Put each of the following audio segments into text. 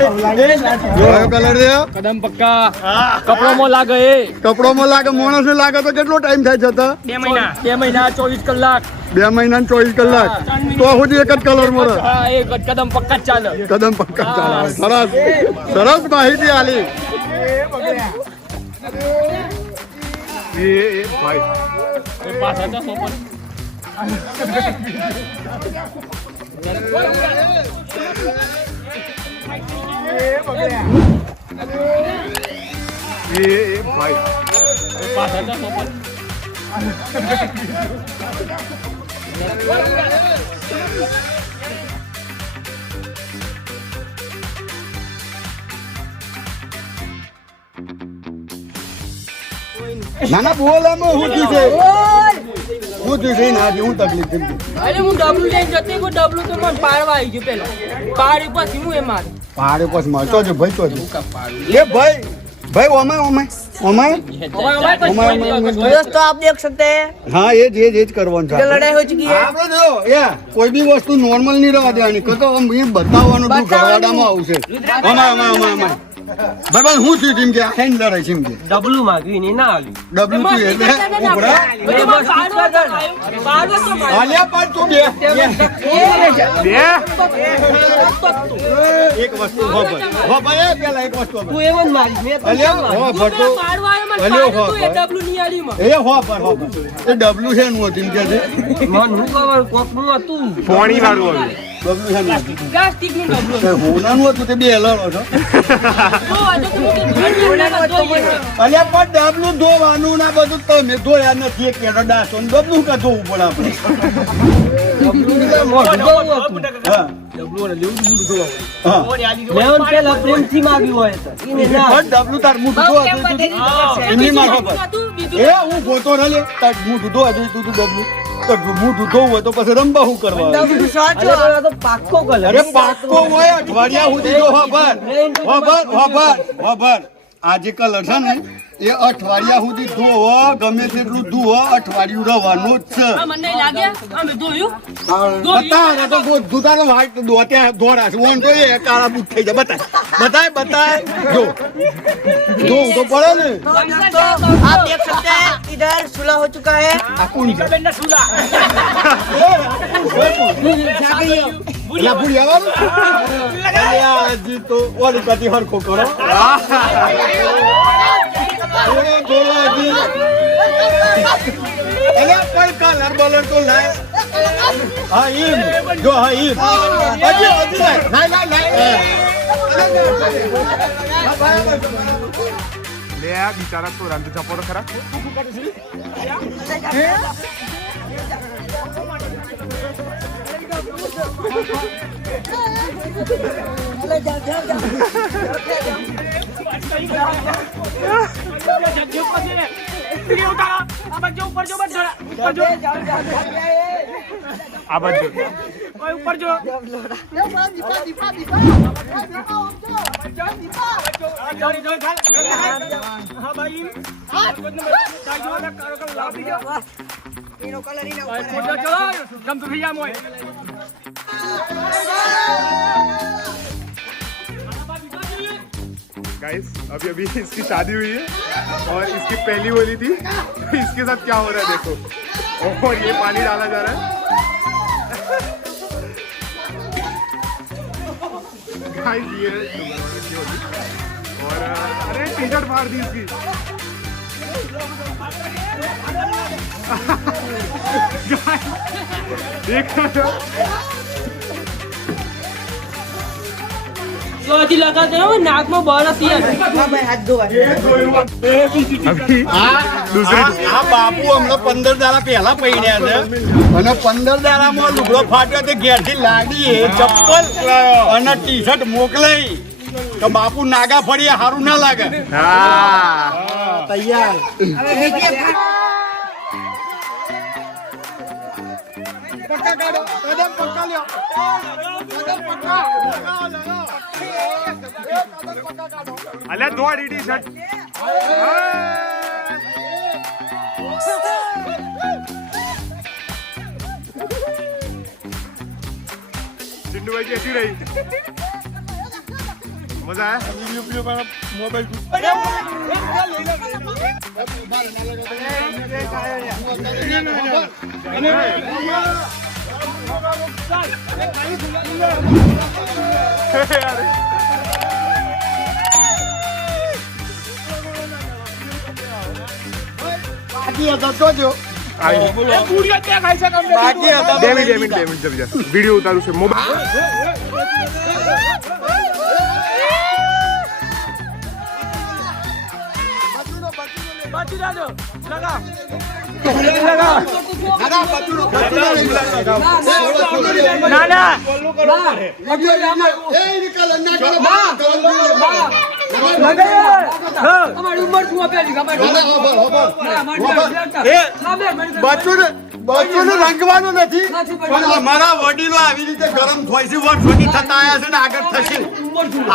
colour છે કદમ પક્કા કપડોમાં લાગે એ કપડોમાં લાગે માણસ ને લાગે તો કેટલો ટાઈમ થાય જતા 2 મહિના 24 કલાક 2 મહિના 24 કલાક તો સુધી એક જ કલર મળે હા એક જ કદમ પક્કા જ ચાલે કદમ પક્કા ચાલે સરસ સરસ માહિતી આલી એ ભાઈ એ પાછા તો સોપર એ ભાઈ પાછા તો સોપર ના બોલ એમ હું થયું છે હું થયું છે ના હું તકલીફ થઈ અરે હું ડબલું લઈને જતી હું ડબલું તો મને પાડવા આવી ગયું પેલો પાડે પછી હું એ મારી પાડે પછી મળતો છે ભાઈ તો એ ભાઈ भाई ओमाय ओमाय ओमाय दोस्तों आप देख सकते हैं हाँ ये करवान था लड़ाई हो चुकी है આપણે જો યા કોઈ બી વસ્તુ નોર્મલ નહીં રહેવા દેવાની કતો આમ એ બતાવવાનું તું ગરવાડામાં આવશે અમાય ભાઈ હું થયું ટીમ કે આઈને લડાઈ છે કે ડબલું માંગ્યું ને ના આલ્યું ડબલું તું એટલે ઉપરા આલિયા પણ તું બે એક વસ્તુ હો ભાઈ પેલા એક વસ્તુ તું એમ જ મારી મે અલ્યા હો ભટો અલ્યો હો ડબલું નહીં આલી માં એ હો પર એ ડબલું છે નું ટીમ કે છે મન હું કવર કોકનું હતું પાણી વાળું હતું ડબલું છે નું પ્લાસ્ટિક નું ડબલું હોનાનું હતું તે બે લડો છો અલ્યા પણ ડબલું ધોવાનું ના બધું તમે ધોયા નથી એક કેડો ડાસો ડબલું કા ધોવું પડે આપણે હા લેવન પેલા પ્રેમથી માંગ્યું હોય તો ઈને ના ડબલું તાર મુઠું ધોવા જોઈતું એમની માં ખબર એ હું ગોતો ન લે તાર મુઠું ધોવા જોઈતું તું ડબલું તો મુઠું ધોવું હોય તો પછી રંબા હું કરવા તો પાક્કો કલર અરે પાક્કો હોય અઠવાડિયા સુધી જો ખબર આજે કલર છે ને એ અઠવાડિયા સુધી ધોવો ગમે તેટલું ધોવો અઠવાડિયું રહેવાનું જ છે મને લાગે અમે જોયું બતાય તો દુધાનો વાઈટ દોત્યા દોરા છે ઓન તો એ કાળા બૂટ થઈ જાય બતાય જો તો પડે ને आप देख सकते हैं इधर सुलह हो चुका है આ કોણ છે લા ભૂરિયા અલ્યા જી તો ઓલી પાટી હરખો કરો અલ્યા કોઈ કલર બલર તો લાય હા ઈમ જો હા ઈમ હજી લાય લે આ બિચારા તો રાંધો ચપોડો ખરા આ બાજુ ઉપર જો गाइस अभी इसकी शादी हुई है और इसकी पहली होली थी तो इसके साथ क्या हो रहा है देखो और ये पानी डाला जा रहा है गाइस ये की होली और अरे टी शर्ट फाड़ दी इसकी देख जो अजी लगाते हो नाक में बरस हाथ धोवा अभी આ બાપુ હમણાં 15 દાડા પહેલા પૈણ્યા છે અને 15 દાડામાં લુગડો ફાટ્યો તે ઘેરથી લાડી ચપ્પલ અને ટી શર્ટ મોકલાઈ તો બાપુ નાગા ફળીએ સારું ના લાગે हाँ તૈયાર પક્કા કાઢો કદમ પક્કા લ્યો કદમ પક્કા લગાવો કદમ પક્કા કાઢો अल्लाह दो टी शर्ट चिंटू भाई कैसी रही मजा आया वीडियो पर मोबाइल બાકી હતા તો જો બાકી હતા તો 2 મિનિટ વિડિયો ઉતારું છે મોબાઈલ અમારી ઉંમર શું આપેલી બચ્ચુને રંગવાનું નથી પણ અમારા વડીલો આવી રીતે ગરમ થાય છે વર્ષોથી થતા આવ્યા છે ને આગળ થશે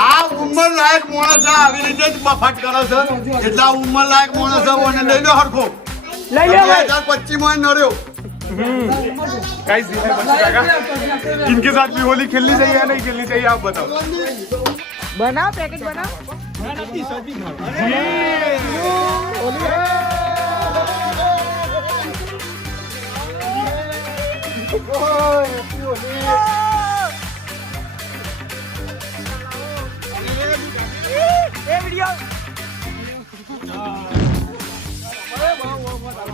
આ ઉંમર લાયક માણસ આવી રીતે જ બફાટ કરે છે એટલા ઉંમર લાયક માણસ ઓને લઈ લો હરખો લઈ લે 2025 માં નર્યો गाइस ये है बच्चू काका इनके साथ भी होली खेलनी चाहिए या नहीं खेलनी चाहिए आप बताओ બનાવ પેકેટ બનાવ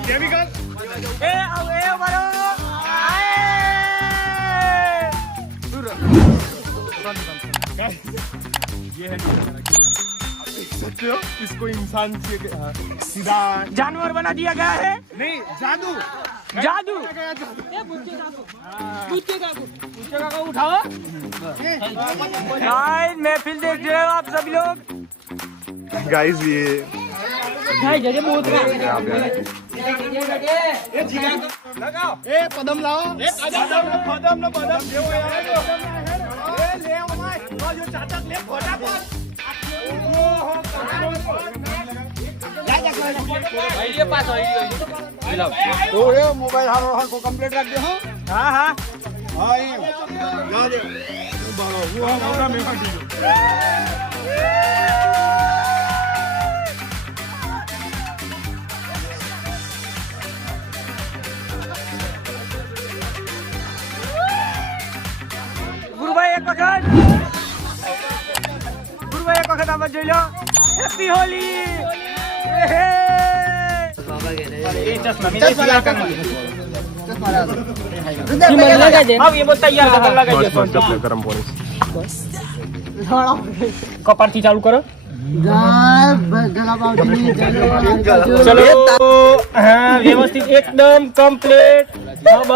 केमिकल ये है देख सकते हो इसको इंसान से सीधा जानवर बना दिया गया है नहीं जादू जादू उठाओ गाइस महफिल देख रहे हो आप सभी लोग गाइस ये પદમ લાવો મોબાઈલ હારો હરખો કમ્પ્લીટ રાખજો હો हाँ हाँ હા એમ જા દે वो हमारा मेका टीचर ગુરુભાઈ એક વખત આમાં જોઈ લો હેપી હોલી अब ये बोलता यार डबल लगाइए गरम पानी कपार थी चालू करो चलो हाँ व्यवस्थित एकदम कंप्लीट अब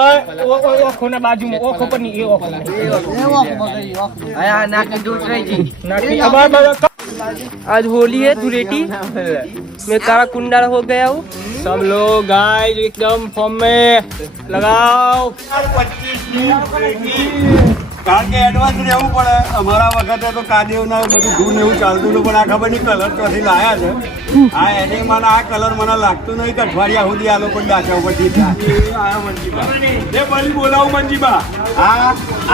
ओखो ना बाजू में ओखो पर नहीं ये ओखो नाकी अब आज होली है धुलेटी मैं काला कुंडा हो गया हूँ सब लोग गाइस एकदम फॉर्म में लगाओ 25 કારણ કે એડવાન્સ રહેવું પડે અમારા વખતે તો કાદેવના બધું ધૂન એવું ચાલતું હતું પણ આ ખબર નહીં કલર ચોથી લાયા છે આ એની મને આ કલર મને લાગતું નહીં કે અઠવાડિયા સુધી આ લોકો ડાચા ઉપર ઠીક બોલાવું મંજીબા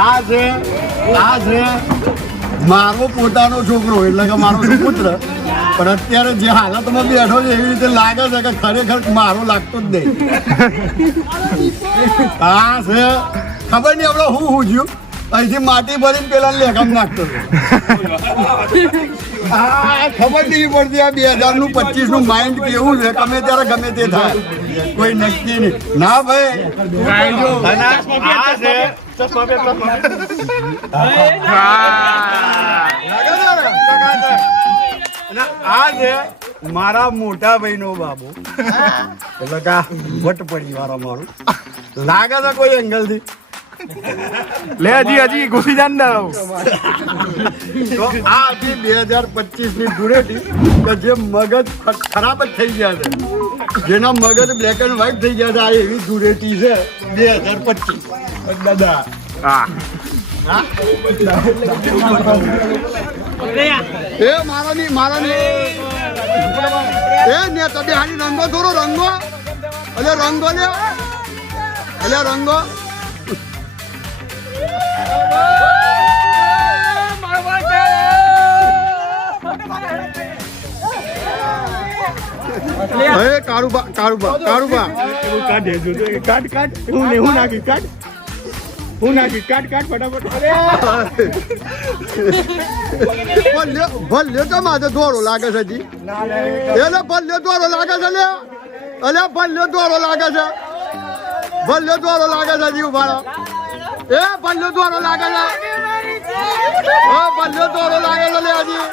આ છે મારો પોતાનો છોકરો એટલે કે મારો પુત્ર પણ અત્યારે જે હાલતમાં બેઠો છે એવી રીતે લાગે છે કે ખરેખર મારો લાગતો જ નહીં આ છે ખબર નહીં આપણે હું થયું અહીંથી માટી ભરીને પેલા લેખમ નાખતો હા ખબર નહીં પડતી આ 2025 નું માઇન્ડ કેવું છે ગમે ત્યારે ગમે તે થાય કોઈ નક્કી નહીં ના ભાઈ આ છે મારા મોટા ભાઈ નો બાબુ એટલે કા વટપડી વાળો મારું લાગે છે કોઈ એંગલ થી ले अजी घुसी जान ना તો આ હતી 2025 ની ધૂળેટી કે જે મગજ ખરાબ જ થઈ ગયા છે જેના મગજ બ્લેક એન્ડ વ્હાઈટ થઈ ગયા છે આ એવી ધૂળેટી છે 2025 દાદા हाँ એ મારો ની એ ને તબે હાની રંગો દોરો રંગો અલે રંગો લે અલે રંગો કાળુબા કાળુબા કાળુબા काट दे जो काट काट हूं नाखी काट फटाफट ભલ્યો તો માથે દોરો લાગે છે જી એટલે ભલ્યો દોરો લાગે છે લે અલ્યા ભલ્યો દોરો લાગે છે જી ઉભા એ ભલ્યો દોરો લાગે છે ભલ્યો દોરો લાગે છે લે હજી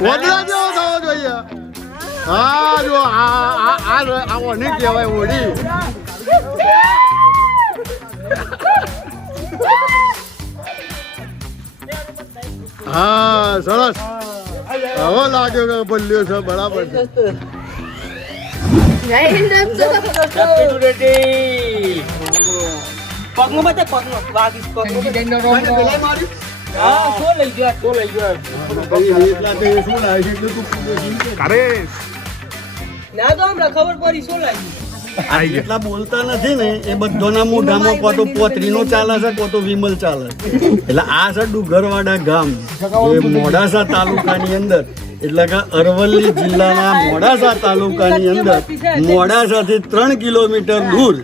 વડલા જેવો થવો જોઈએ હા જો આવો નહીં કહેવાય ઓડી હા સરસ હવે લાગ્યો કે ભલ્યો છે બરાબર છે પગમાં બતા પગમાં વાગીશ પગમાં હા તો લઈ ગયો अरे ના તો હમણાં ખબર પડી શું લાગી જેટલા બોલતા નથી ને એ બધાના મોઢામાં કોતો પોતરીનો ચાલે છે કોતો વિમલ ચાલે એટલે આ છે ડુંગરવાડા ગામ એ મોડાસા તાલુકાની અંદર એટલે કે અરવલ્લી જિલ્લાના મોડાસા તાલુકાની અંદર મોડાસાથી 3 કિલોમીટર દૂર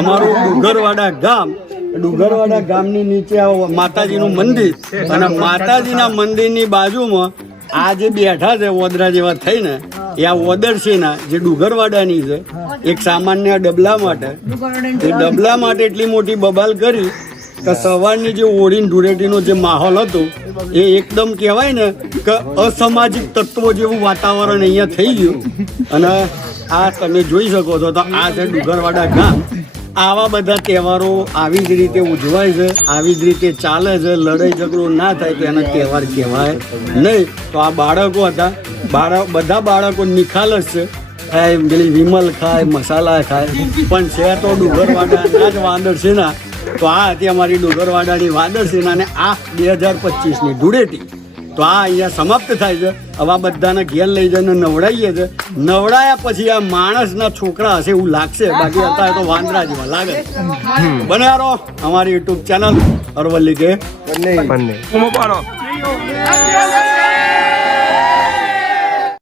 અમારું ડુંગરવાડા ગામ ડુંગરવાડા ગામની નીચે માતાજીનું મંદિર અને માતાજીના મંદિરની બાજુમાં આ જે બેઠા છે ઓદરા જેવા થઈને એ આ ઓદરસીના જે ડુંગરવાડાની છે એક સામાન્ય ડબલા માટે એ ડબલા માટે એટલી મોટી બબાલ કરી કે સવારની જે ઓળીન ધૂળેટીનો જે માહોલ હતો એ એકદમ કહેવાય ને કે અસામાજિક તત્વો જેવું વાતાવરણ અહીંયા થઈ ગયું અને આ તમે જોઈ શકો છો તો આ છે ડુંગરવાડા ગામ આવા બધા તહેવારો આવી જ રીતે ઉજવાય છે આવી જ રીતે ચાલે છે લડાઈ ઝઘડો ના થાય તો એના તહેવાર કહેવાય નહીં તો આ બાળકો હતા બધા બાળકો નિખાલસ છે ખાય પેલી વિમલ ખાય મસાલા ખાય પણ છે તો ડુંગરવાડાના જ વાદળસેના તો આ હતી અમારી ડુંગરવાડાની વાદળસેના અને આ 2025ની ધૂળેટી તો આ અહીંયા સમાપ્ત થાય છે હવે બધાને ઘેર લઈ જઈને નવડાવીએ છે નવડાયા પછી આ માણસના છોકરા હશે એવું લાગશે બાકી અત્યારે તો વાંદરા જેવા લાગે બન્યા રહો અમારી યુટ્યુબ ચેનલ અરવલ્લી કે बनने